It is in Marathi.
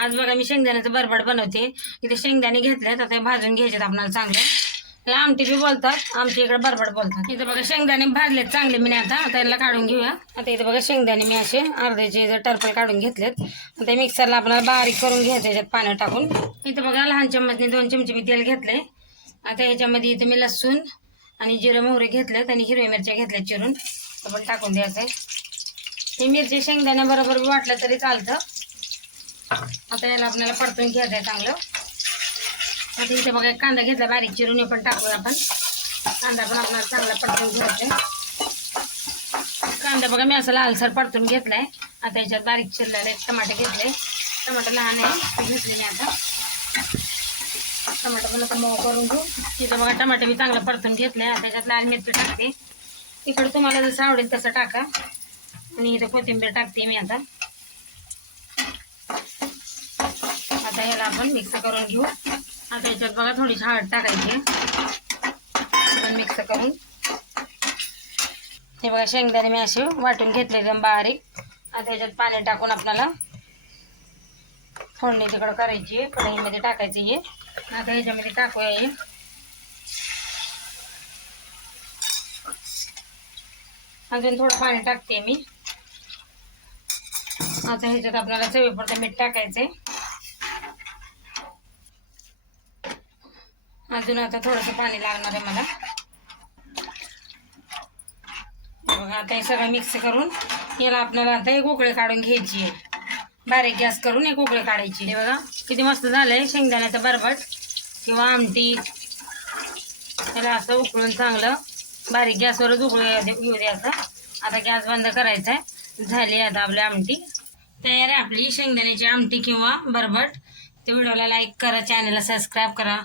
आज बघा मी शेंगदाण्याचं बरबड बनवते. इथे शेंगदाणे घेतले तर ते भाजून घ्यायचे आपल्याला चांगले. आमटी बी बोलतात आमच्या इकडे बरबड बोलतात. इथे बघा शेंगदाणे भाजलेत चांगले मी आता त्याला काढून घेऊया. आता इथे बघा शेंगदाणे मी असे अर्ध्याचे टरफल काढून घेतलेत ते मिक्सरला आपल्याला बारीक करून घ्यायचे याच्यात पाणी टाकून. इथे बघा लहान चम्मचने दोन चमचे मी तेल घेतले. आता याच्यामध्ये इथे मी लसूण आणि जिरं मोहरे घेतलेत आणि हिरव्या मिरच्या घेतल्यात चिरून. तर पण टाकून द्यायचं हे मिरची शेंगदाण्याबरोबर वाटलं तरी चालतं. आता याला आपल्याला परतून घ्यायचं आहे चांगलं. आता इथे बघा कांदा घेतला बारीक चिरून पण टाकूया आपण. कांदा पण आपल्याला चांगला परतून घ्यायचा कांदा बघा मी असं लालसर परतून घेतलाय. आता याच्यात बारीक चिरलेले टमाटे घेतले. टमाटर लहान आहे घेतले मी आता. टमाटर पण आपण मऊ करून घेऊ. तिथं बघा टमाटे मी चांगलं परतून घेतले. आता याच्यात लाल मिरची टाकते. तिकडं तुम्हाला जसं आवडेल तसं टाका. आणि इथं कोथिंबीर टाकते मी आता आता ह्याला आपण मिक्स करून घेऊ. आता याच्यात बघा थोडीशी हळद टाकायची. आपण मिक्स करून. हे बघा शेंगदाणे मी असे वाटून घेतले एकदम बारीक. आता याच्यात पाणी टाकून आपल्याला फोडणी तिकडं करायची आहे. फोडणीमध्ये टाकायची आहे आता ह्याच्यामध्ये टाकूया हे. अजून थोडं पाणी टाकते मी. आता ह्याच्यात आपल्याला चवीपुरतं मीठ टाकायचं आहे अजून आता थोडंसं पाणी लागणार आहे मला. बघा आता हे सगळं मिक्स करून याला आपल्याला आता एक उकळे काढून घ्यायची आहे. बारीक गॅस करून एक उकळे काढायची हे बघा किती मस्त झालंय शेंगदाण्याचं बरबट किंवा आमटी. त्याला असं उकळून चांगलं बारीक गॅसवरच उकळू येऊ द्यायचं आता गॅस बंद करायचा आहे झाली आता आपली आमटी. तयार आहे आपली शेंगदाण्याची आमटी किंवा बरबट. ते व्हिडिओला लाईक करा चॅनलला सबस्क्राईब करा.